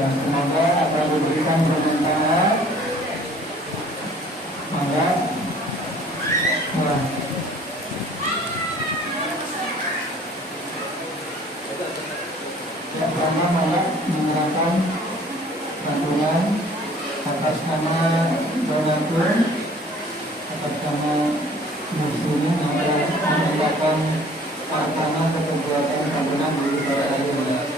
Dan semoga akan diberikan bermanfaat. Maka yang pertama malah menyerahkan bantuan atas nama donatur, atas nama muslimin yang telah menyediakan sarana kegiatan bangunan di wilayah ini.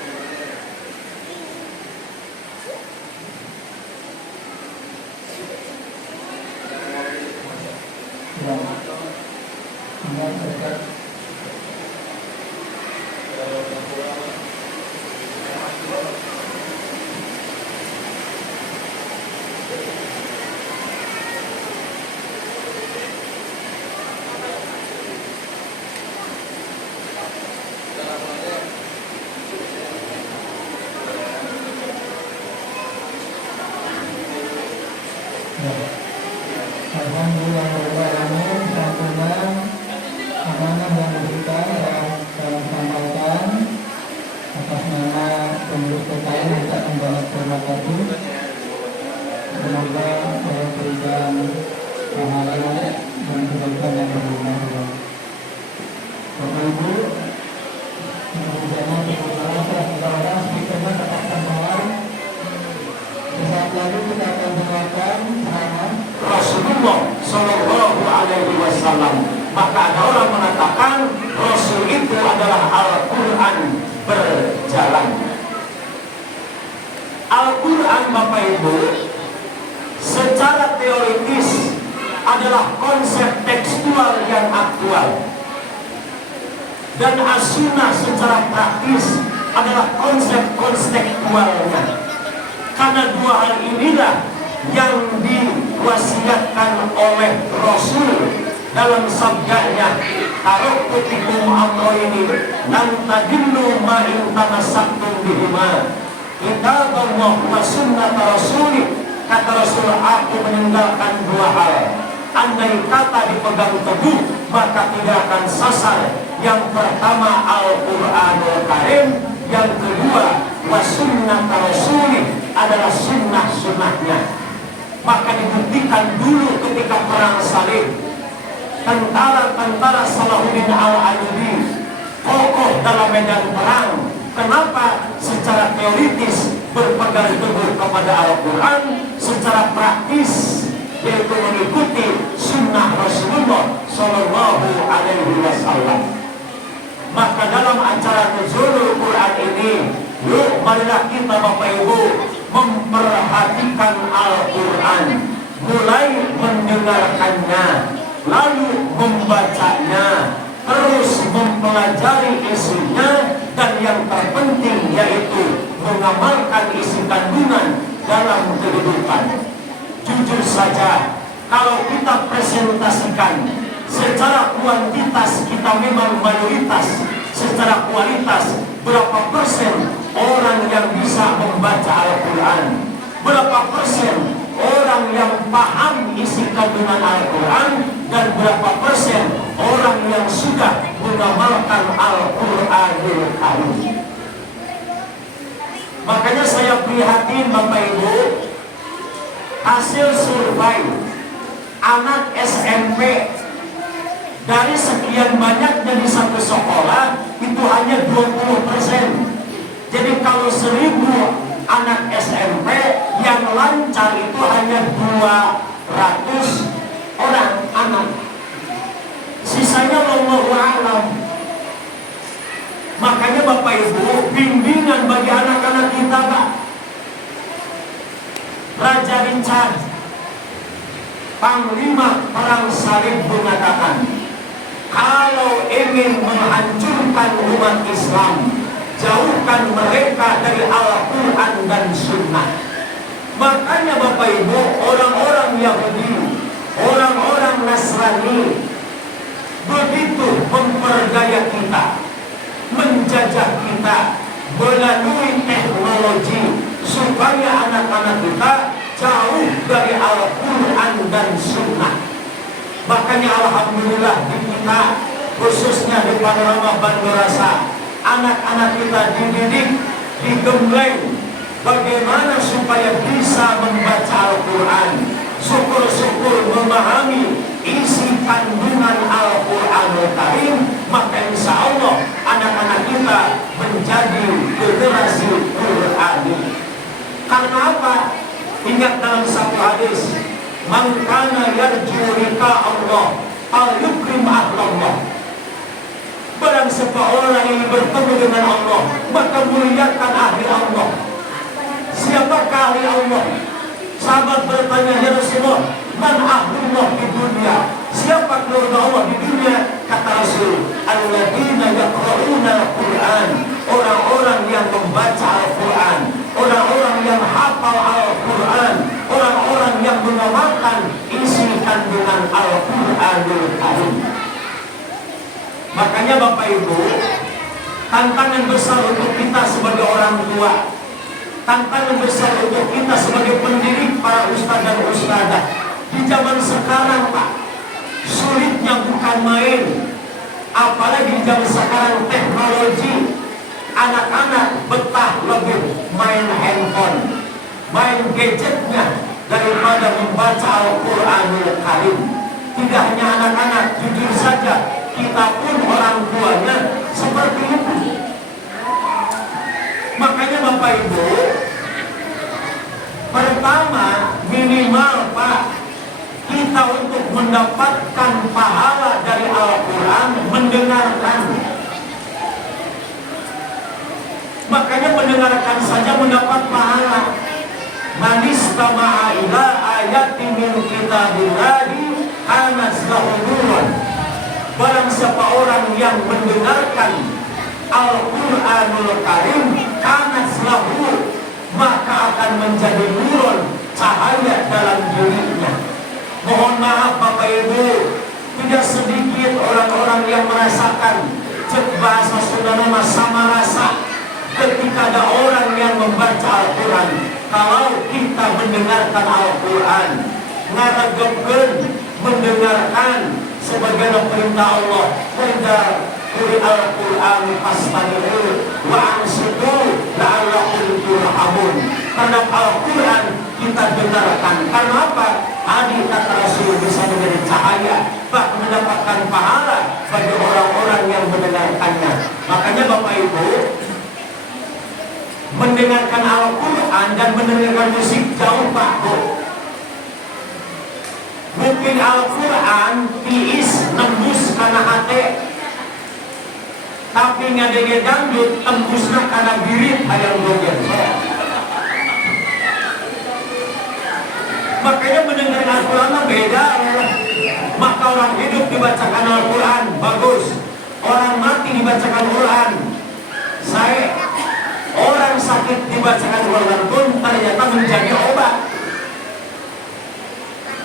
Alhamdulillahirrahmanirrahim. Santunan amanah yang diberikan yang saya sampaikan atas nama pengurus PKI ucapkan banyak terima kasih. Semoga Allah berikan pahala dan kebaikan yang berguna. Bapak Ibu, kemudian saudara speakernya tetapkan bawah. Saat lalu kita akan dengarkan ceramah Rasulullah Shallallahu Alaihi Wasallam. Maka ada orang mengatakan Rasul itu adalah Al-Quran berjalan. Al-Quran, Bapak Ibu, secara teoritis adalah konsep tekstual yang aktual, dan as-sunnah secara praktis adalah konsep konseptualnya. Karena dua hal inilah yang diwasiatkan oleh Rasul dalam sabdanya, taraktu fikum amrayni lan tadillu ma in tamassaktum bihima, kitabullah wa sunnat rasulih. Kata Rasul, aku meninggalkan dua hal. Andai kata dipegang teguh maka tidak akan sasar. Yang pertama Al-Quranul Karim, yang kedua wa sunnat rasulih, adalah sunnah-sunnahnya. Maka dibuktikan dulu ketika perang salib, tentara-tentara Salahuddin Al-Ayyubi kokoh dalam medan perang. Kenapa? Secara teoritis berpegang teguh kepada Al-Quran, secara praktis yaitu mengikuti sunnah Rasulullah Sallallahu Alaihi Wasallam. Maka dalam acara Nuzulul Quran ini, yuk marilah kita Bapak Ibu memperhatikan Al-Quran, mulai mendengarkannya, lalu membacanya, terus mempelajari isinya, dan yang terpenting yaitu mengamalkan isi kandungan dalam kehidupan. Jujur saja, kalau kita presentasikan secara kuantitas kita memang mayoritas, secara kualitas berapa persen orang yang bisa membaca Al-Quran, berapa persen orang yang paham isi kandungan Al-Quran, dan berapa persen orang yang sudah mengamalkan Al-Quranul Karim. Makanya saya prihatin Bapak Ibu, hasil survei anak SMP dari sekian banyaknya di satu sekolah itu hanya 20%. Jadi kalau 1000 anak SMP yang lancar itu hanya 200 orang anak. Sisanya wallahu a'lam. Makanya Bapak Ibu, bimbingan bagi anak-anak kita, Pak. Raja Richard, Panglima Perang Salib, mengatakan, kalau ingin menghancurkan umat Islam, jauhkan mereka dari Al-Quran dan Sunnah. Makanya Bapak Ibu, orang-orang Yahudi, orang-orang Nasrani begitu memperdaya kita, menjajah kita melalui teknologi supaya anak-anak kita jauh dari Al-Quran dan Sunnah. Makanya alhamdulillah di kita, khususnya di Panorama Bandung Rasa, anak-anak kita dididik, digembleng bagaimana supaya bisa membaca Al-Quran, syukur-syukur memahami isi kandungan Al-Quranul Karim, maka insya Allah anak-anak kita menjadi generasi Qurani. Karena apa? Ingat dalam satu hadis, man kana yarju liqa Allah al-yukrim ahlallah. Barang siapa orang yang bertemu dengan Allah, maka muliakan ahli Allah. Siapakah ahli Allah? Sahabat bertanya, ya Rasulullah, man ahlullah di dunia? Siapa keluarga Allah di dunia? Kata Rasul, alladzina yaqra'una al-Quran, orang-orang yang membaca Al-Quran, orang-orang yang hafal Al-Quran, orang-orang yang mengamalkan isi kandungan Al-Quranul Karim. Makanya Bapak Ibu, tantangan besar untuk kita sebagai orang tua, tantangan besar untuk kita sebagai pendidik, para ustaz dan ustazah di zaman sekarang, Pak, sulitnya bukan main. Apalagi di zaman sekarang teknologi, anak-anak betah lebih main handphone, main gadgetnya daripada membaca Al-Quranul Karim. Tidak hanya anak-anak, jujur saja kita pun orang tuanya seperti itu. Makanya Bapak Ibu, pertama minimal Pak, kita untuk mendapatkan pahala dari Al-Quran mendengarkan. Makanya mendengarkan saja mendapat pahala. Man istama'a ila ayatin min kitabillahi kanat lahu nuran. Barang siapa orang yang mendengarkan Al-Quranul Karim, kanat lahu, maka akan menjadi nurun, cahaya dalam dirinya. Mohon maaf Bapak Ibu, tidak sedikit orang-orang yang merasakan, cek bahasa saudara sama rasa, ketika ada orang yang membaca Al-Quran. Kalau kita mendengarkan Al-Quran, ngaragepkeun mendengarkan sebagaimana perintah Allah, qul Al-Quran fastami'u wa ansitu la'allakum turhamun. Karena Al-Quran kita dengarkan. Karena apa? Hadis kata Rasul bisa menjadi cahaya, bahkan mendapatkan pahala bagi orang-orang yang mendengarkannya. Makanya Bapak Ibu, mendengarkan Al-Quran dan mendengarkan musik jauh Pak Bu. Mungkin Al-Quran tiis nembus karena hati, tapi ngadenge dangdut tembusna karena birit hayang dogen. Makanya mendengar Al-Quran beda. Maka orang hidup dibacakan Al-Quran bagus, orang mati dibacakan Quran. Saya orang sakit dibacakan Quran pun ternyata menjadi obat.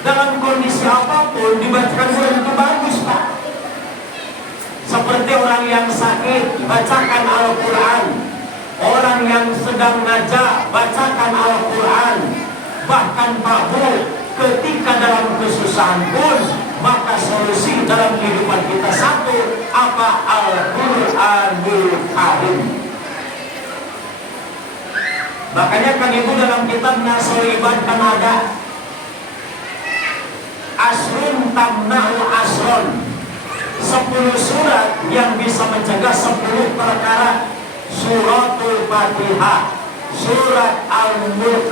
Dalam kondisi apapun dibacakan Quran itu bagus Pak. Seperti orang yang sakit bacakan Al-Quran, orang yang sedang najah bacakan Al-Quran. Bahkan Pak Bu, ketika dalam kesusahan pun, maka solusi dalam kehidupan kita satu, apa? Al-Quranul Karim. Makanya kan Ibu dalam kitab Nasoliban kan ada Asrun Tamna'u Asron, 10 surat yang bisa mencegah 10 perkara. Suratul Fatihah, surat Al-Mulk,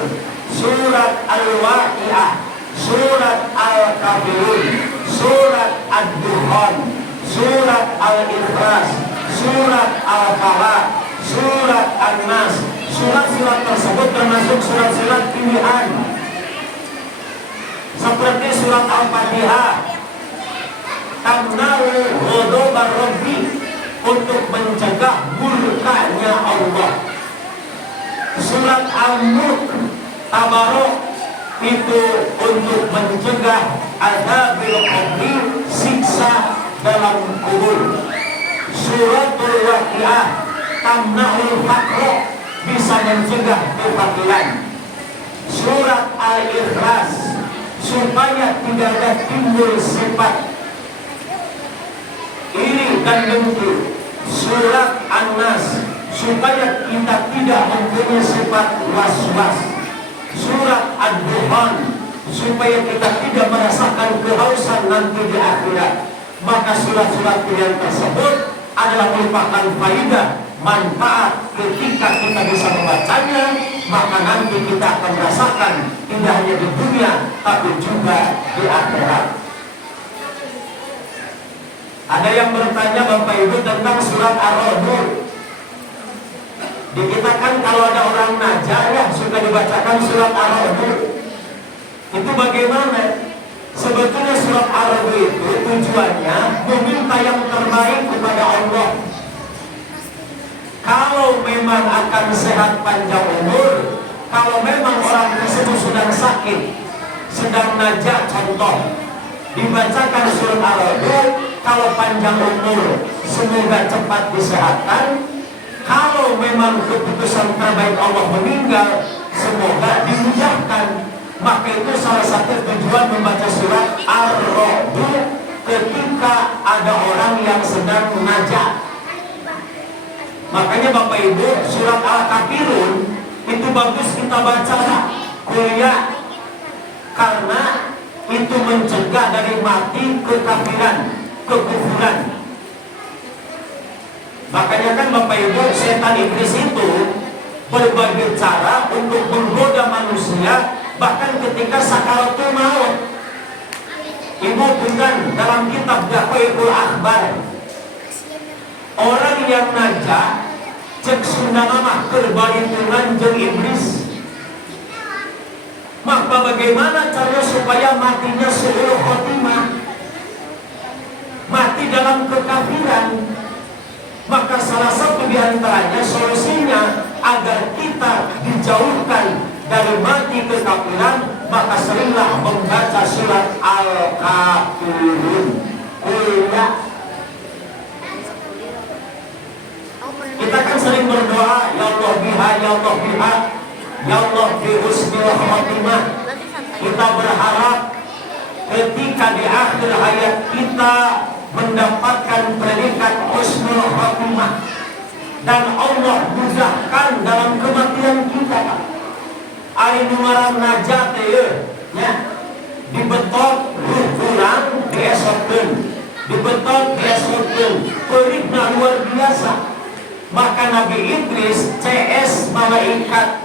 surat Al-Waqi'ah, surat Al-Kafirun, surat Ad-Dukhan, surat Al-Ikhlas, surat Al-Falaq, surat An-Nas. Surat-surat tersebut termasuk surat-surat pilihan, seperti surat Al-Fatihah, tamna'u ghadabar Rabbi, untuk mencegah murkanya Allah. Surat Al-Mulk, Tabarok, itu untuk mencegah adzabil qabri, siksa dalam kubur. Suratul Waqi'ah, tamna'ul faqr, bisa mencegah kefakiran. Surat Al-Ikhlas, supaya tidak ada timbul sifat iri dan dengki. Surat An-Nas, supaya kita tidak mempunyai sifat was-was. Surat Ad-Dukhan, supaya kita tidak merasakan kehausan nanti di akhirat. Maka surat-surat pilihan tersebut adalah merupakan faidah, manfaat ketika kita bisa membacanya. Maka nanti kita akan merasakan tidak hanya di dunia tapi juga di akhirat. Ada yang bertanya Bapak Ibu tentang surat Ar-Ra'd. Di kita kan kalau ada orang najah ya suka dibacakan surat Ar-Ra'd. Itu bagaimana? Sebetulnya surat Ar-Ra'd itu tujuannya meminta yang terbaik kepada Allah. Kalau memang akan sehat panjang umur, kalau memang orang tersebut sedang sakit, sedang najah contoh, dibacakan surat Ar-Ra'd, kalau panjang umur semoga cepat disehatkan. Kalau memang keputusan terbaik Allah meninggal, semoga dimudahkan. Maka itu salah satu tujuan membaca surat Ar-Ra'd ketika ada orang yang sedang najah. Makanya Bapak Ibu, surat Al-Kafirun itu bagus kita baca kuliah, karena itu mencegah dari mati kekafiran, kekufuran. Makanya kan Bapak Ibu, setan iblis itu berbagai cara untuk menggoda manusia, bahkan ketika sakaratul maut. Ibu bukan dalam kitab Jaqaiqul Akhbar, orang yang najah cek Sunda mah kerbalitungan jeung iblis. Maka bagaimana caranya supaya matinya su'ul khotimah, mati dalam kekafiran? Maka salah satu di antaranya solusinya agar kita dijauhkan dari mati kekafiran, maka seringlah membaca surat Al-Kafirun. Kita kan sering berdoa, ya Allah biha, ya Allah biha, ya Allah bi husnil khotimah. Kita berharap ketika di akhir hayat kita mendapatkan predikat husnul khotimah, dan Allah mudahkan dalam kematian kita. Ari numaran najat ya, dibetot kurang diesotkeun, dibetot diesotkeun, perihna luar biasa. Maka Nabi Idris CS malaikat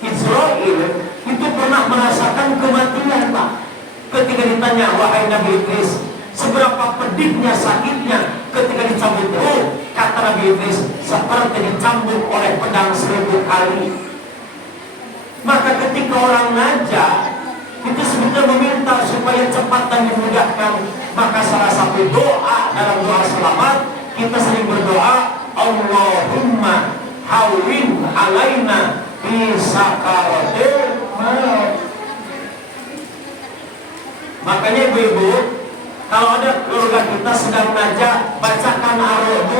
Israel itu pernah merasakan kematian, Pak. Ketika ditanya, wahai Nabi Idris, seberapa pedihnya sakitnya ketika dicambuk ruh? Kata Nabi Idris, seperti dicambuk oleh pedang 1000 kali. Maka ketika orang najah itu sebetulnya meminta supaya cepat dan dimudahkan. Maka salah satu doa dalam doa selamat, kita sering berdoa, Allahumma hawin alaina bi sakaratil maut. Makanya ibu-ibu, kalau ada keluarga kita sedang najah, bacakan Ar-Ra'd.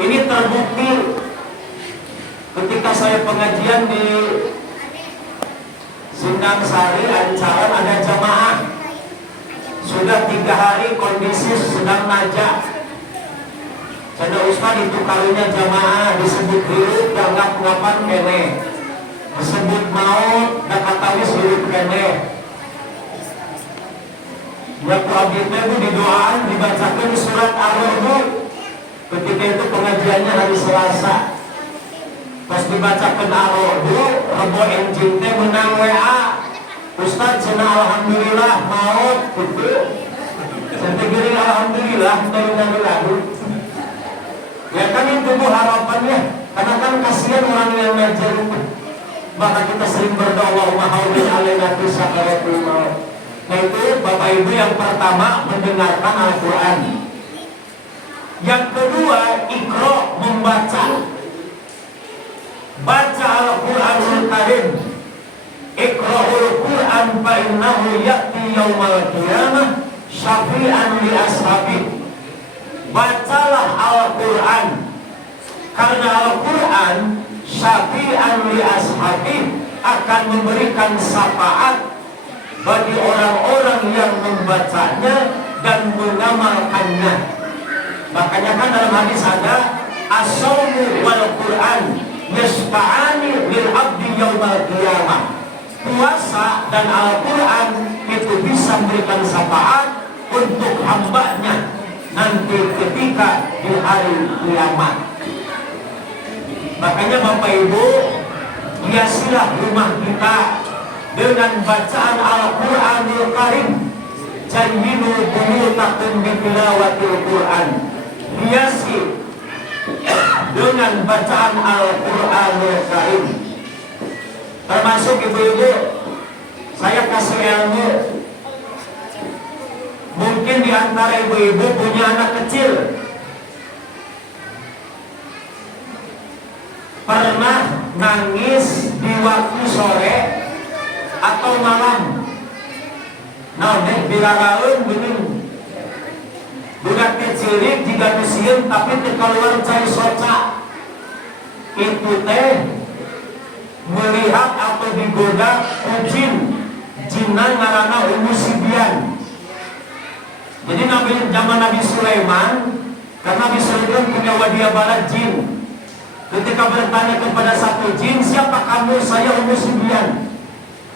Ini terbukti ketika saya pengajian di Sindang Sari, Ancaran, ada jamaah sudah 3 hari kondisi sedang najah. Sada Ustaz itu kalinya jamaah disebut hirup dianggap ngapan kene, disebut maut dan katawis hirup kene. Ya kuabitnya itu didoaan, dibacakan surat Ar-Ra'd. Ketika itu pengajiannya hari Selasa, pas dibacakan Ar-Ra'd, Rebo Enjing teh menang WA, Ustaz cenah alhamdulillah maut gitu. Saya kira alhamdulillah dari lalu. Ya kan itu bu harapannya, karena kan kasihan orang yang najah itu. Maka kita sering berdoa, Allahumma hawwin alaina fi sakaratil maut. Nah itu Bapak Ibu yang pertama mendengarkan Al-Quran. Yang kedua, Iqra, membaca. Baca Al-Quranul Karim. Iqra'ul Quran fa innahu ya'ti yaumal qiyamah syafi'an li ashabih. Bacalah Al-Quran, karena Al-Quran syafi'an li ashabih, akan memberikan syafaat bagi orang-orang yang membacanya dan mengamalkannya. Makanya kan dalam hadis ada as-shaumu wal Qur'an yashfa'ani lil abdi yaumal qiyamah. Puasa dan Al-Quran itu bisa memberikan syafaat untuk hambanya nanti ketika di hari kiamat. Makanya Bapak Ibu, hiasilah rumah kita dengan bacaan Al-Quranul Karim. Zayyinu buyutakum bitilawatil Quran. Hiasi dengan bacaan Al-Quranul Karim. Termasuk ibu-ibu, saya kasih ilmu. Mungkin di antara ibu-ibu punya anak kecil, pernah nangis di waktu sore atau malam. Nah, biraraun bening budak kecil jika nusiun tapi keluar cai soca, itu teh melihat atau digoda jin, jinan ngarana umusibian. Jadi zaman Nabi Sulaiman, karena Nabi Sulaiman punya wadia bala jin. Ketika bertanya kepada satu jin, siapa kamu? Saya umusibian.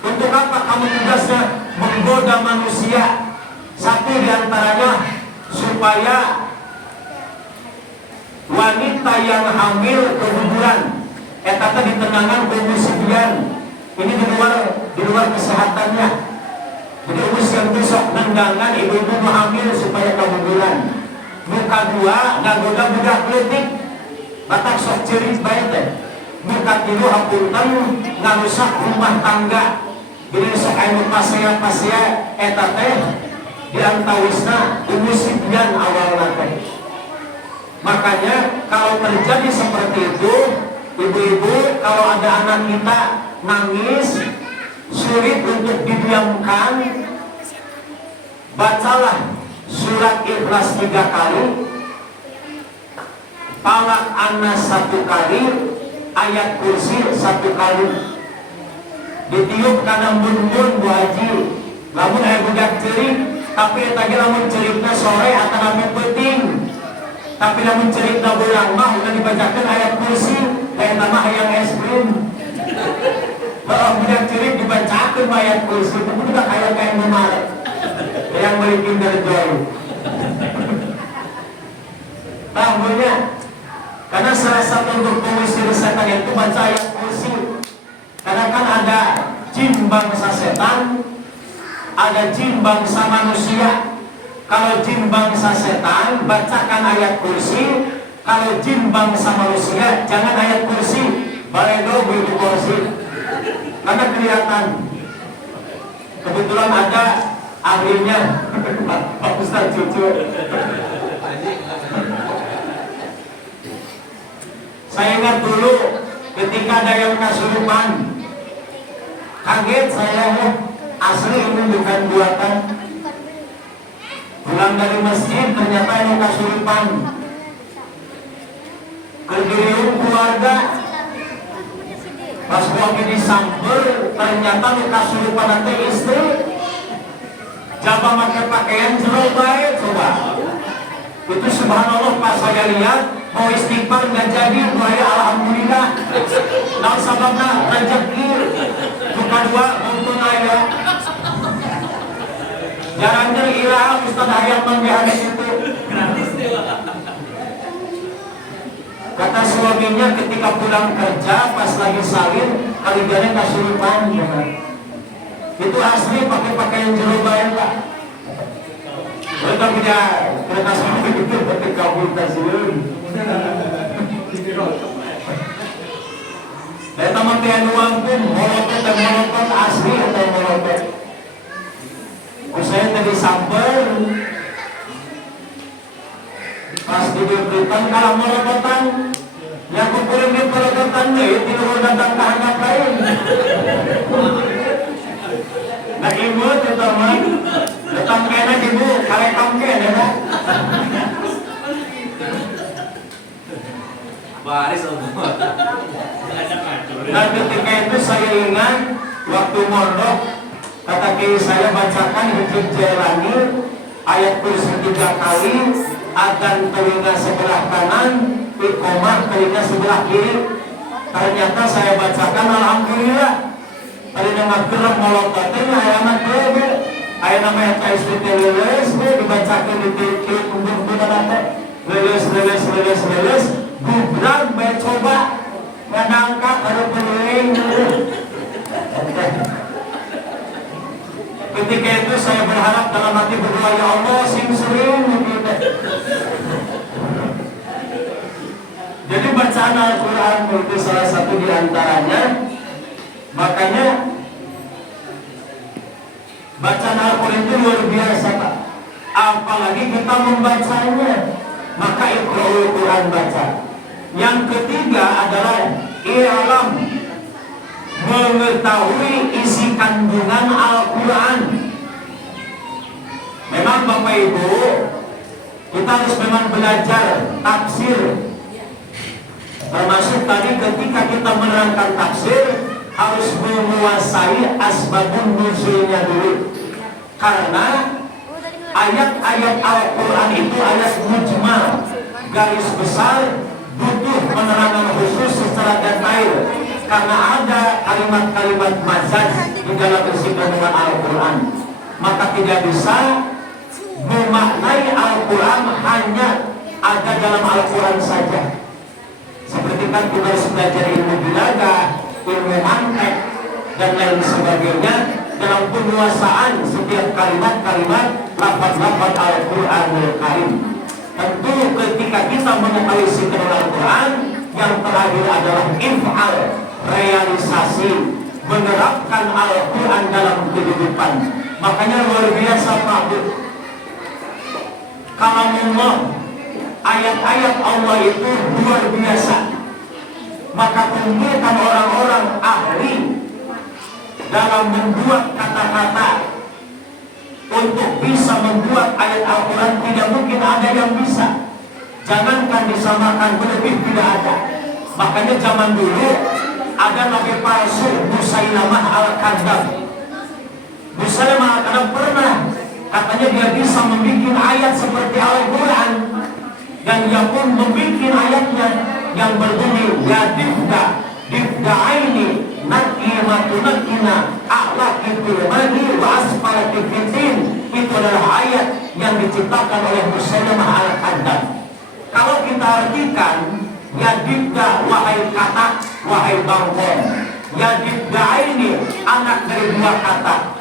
Untuk apa kamu tugasnya menggoda manusia? Satu diantaranya supaya wanita yang hamil keguguran. Eta teh ditenangan umusibian. Ini di luar kesehatannya. Jadi umus yang besok nendangan ibu-ibu hamil supaya keguguran. Muka dua ngagoda budak kletik. Batak sok cerit bae teh. Muka tilu hapunten ngarusak rumah tangga. Jadi sok anu pasea-pasea eta teh diantawisna umusibian awalna teh. Makanya kalau terjadi seperti itu, ibu-ibu, kalau ada anak kita nangis, sulit untuk didiamkan, bacalah surat Ikhlas 3 kali, Falaq An-Nas 1 kali, ayat kursi 1 kali. Ditiup kana mun-mun Bu Haji. Lamun aya budak cerik, tapi tadi lamun cerikna sore atau lamun penting. Tapi lamun cerikna beurang mah udah dibacakeun ayat kursi. Kayak nama hayang es krim. Kalau budak cilik dibacakan ayat kursi, itu udah kayak memar yang beli Kinder Joy. Tahunya, karena salah satu untuk mengusir setan itu baca ayat kursi. Karena kan ada jin bangsa setan, ada jin bangsa manusia. Kalau jin bangsa setan, bacakan ayat kursi. Kalau jin bangsa manusia, jangan ayat kursi, baledo ibu kursi, karena kelihatan. Kebetulan ada ahlinya, Pak Ustaz Cucu. Saya ingat dulu ketika ada yang kasurupan, kaget saya, asli ini bukan buatan. Pulang dari masjid ternyata yang kasurupan. Kediriun keluarga pas waktu disamper ternyata luka surupan nanti istri jaba pakai pakaian jeruk baik. Coba itu subhanallah, pas saya lihat mau istighfar nggak jadi, saya alhamdulillah. Nah sababnya rezeki luka dua untuk saya jarangnya ilah Ustaz Hayat menghadap itu gratis deh. Kata suaminya ketika pulang kerja pas lagi salin kaligarnya kasurupan, ya kan? Itu asli pakai pakaian jeruk bayan Pak. Mereka punya kereta suami itu ketika kita silun. Dari taman tian uang pun molotov dan molotov asli atau molotov. Saya tadi samper. Pas diberikan kalau molototan, yang kumpulin di molototan deh, tidak datang ke anak lain. Nah ibu tuh teman, datang kena ibu, kalekam kena ya. Baris om. Nah ketika itu saya ingat waktu mondok, kata kiai saya bacakan hijab jalani ayat kursi 3 kali. adzan telinga sebelah kanan, iqamah telinga sebelah kiri. Ternyata saya bacakan alhamdulillah. Tadi dengan gerak molototnya ayamat dulu. Ayat namanya taisbih leles, dibacakan di kiri kundur leles. Gubrak, baik coba ngadangkat ada penuling. Ketika itu saya berharap dalam hati berdoa, ya Allah sering jadi bacaan Al-Quran itu salah satu di antaranya. Makanya bacaan Al-Quran itu luar biasa Pak. Apalagi kita membacanya, maka Iqra'ul Quran baca. Yang ketiga adalah i'lam, mengetahui isi kandungan Al-Quran. Memang Bapak Ibu, kita harus memang belajar tafsir. Termasuk tadi ketika kita menerangkan tafsir, harus menguasai asbabun nuzulnya dulu. Karena ayat-ayat Al-Quran itu ayat mujmal, garis besar, butuh penerangan khusus secara detail. Karena ada kalimat-kalimat mazhaj di dalam isi kandungan Al-Quran, maka tidak bisa memaknai Al-Quran hanya ada dalam Al-Quran saja. Seperti kan kita harus belajar ilmu balaghah, ilmu mantiq dan lain sebagainya dalam penguasaan setiap kalimat-kalimat lafaz-lafaz Al-Quranul Karim. Tentu ketika kita mengetahui isi kandungan Al-Quran, yang terakhir adalah if'al, realisasi, menerapkan Al-Quran dalam kehidupan. Makanya luar biasa Pak Bu, kalamullah, ayat-ayat Allah itu luar biasa. Maka kumpulkan orang-orang ahli dalam membuat kata-kata untuk bisa membuat ayat Al-Quran. Tidak mungkin ada yang bisa, jangankan disamakan, berlebih tidak ada. Makanya zaman dulu ada nabi palsu Musailamah Al-Kadzab. Musailamah Al-Kadzab pernah katanya dia bisa membuat ayat seperti Al-Quran, dan dia pun membuat ayatnya yang berbunyi ya difda'aini nakina a'laqi fil madi wa asfalati fitin. Itu adalah ayat yang diciptakan oleh Musailamah Al-Kadzab. Kalau kita artikan ya dibda, wahai kata, wahai bangkong, ya dibda'aini, anak dari dua kata,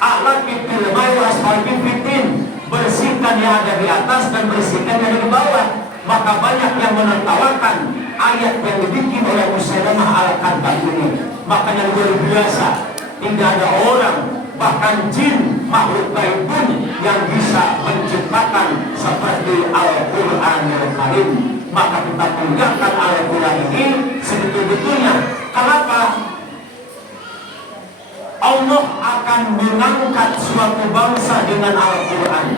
a'laqi fil madi wa asfalati fitin, bersihkan yang ada di atas dan bersihkan yang ada di bawah. Maka banyak yang menertawakan ayat yang dibikin oleh Musailamah Al-Kadzab ini. Makanya luar biasa, tidak ada orang, bahkan jin, makhluk gaib pun yang bisa menciptakan seperti Al-Quranul Karim. Maka kita pegang Al-Quran ini sebetul-betulnya. Kenapa? Allah akan mengangkat suatu bangsa dengan Al-Quran.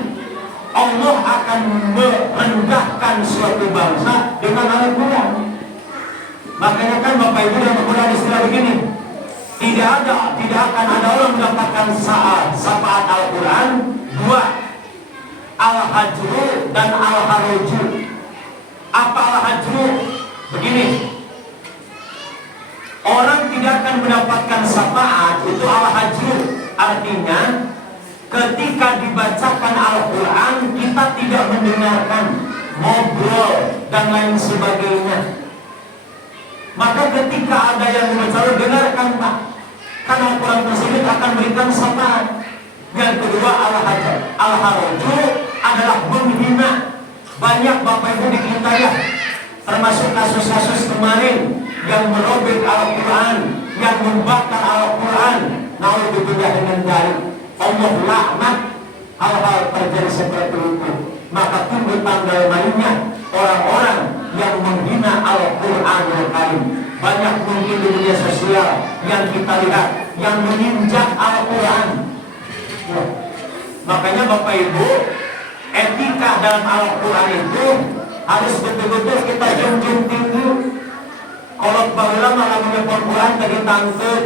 Allah akan merendahkan suatu bangsa dengan Al-Quran. Makanya kan Bapak Ibu dan Al-Quran istilah begini, tidak akan ada orang mendapatkan syafaat Al-Quran dua, Al-Hajru dan Al-Haruju. Apa Al-Hajru? Begini, orang tidak akan mendapatkan syafaat, itu Al-Hajru. Artinya ketika dibacakan Al-Quran, kita tidak mendengarkan, ngobrol dan lain sebagainya. Maka ketika ada yang membaca, dengarkan Pak, karena Al-Quran tersebut akan berikan syafaat. Yang kedua Al-Haruju adalah menghina. Banyak Bapak Ibu di kita ya, termasuk kasus-kasus kemarin yang merobek Al-Quran, yang membakar Al-Quran. Naudzubillah dengan dari Allah laknat hal-hal terjadi seperti itu. Maka tunggu tanggal mainnya orang-orang yang menghina Al-Quranul Karim. Banyak mungkin di media sosial yang kita lihat yang menginjak Al-Quran. Makanya Bapak Ibu, etika dalam Al-Quran itu harus betul-betul kita junjung tinggi. Kalau baheula malah punya Al-Quran tadi tangkep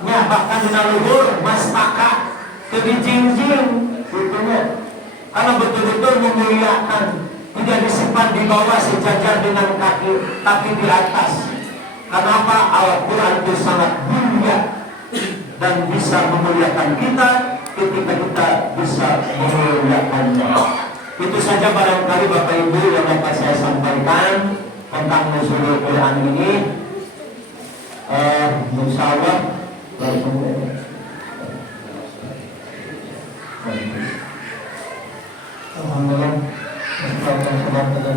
nya, bahkan dina luhur mastaka teu dijingjing gitunya. karena betul-betul memuliakan, tidak disimpan di bawah sejajar dengan kaki, tapi di atas. Kenapa? Al-Quran itu sangat mulia dan bisa memuliakan kita ketika kita bisa memuliakannya. Itu saja barangkali Bapak Ibu yang dapat saya sampaikan tentang nuzulul Quran ini. Insyaallah alhamdulillah bersyukur kepada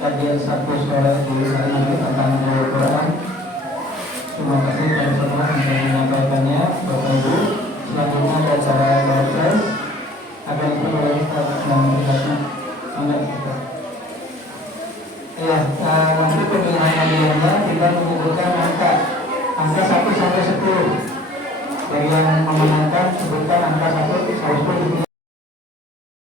kajian satu sore tulisan Nabi tentang Al-Quran. Terima kasih kepada semua yang menyampaikannya, Bapak Ibu. Selanjutnya ada acara broadcast akan diperoleh dan berkasnya. Ya, nanti pemilihan hadiahnya kita menyebutkan angka 1 sampai 10. Bagi yang memenangkan sebutkan angka 1 sampai 10.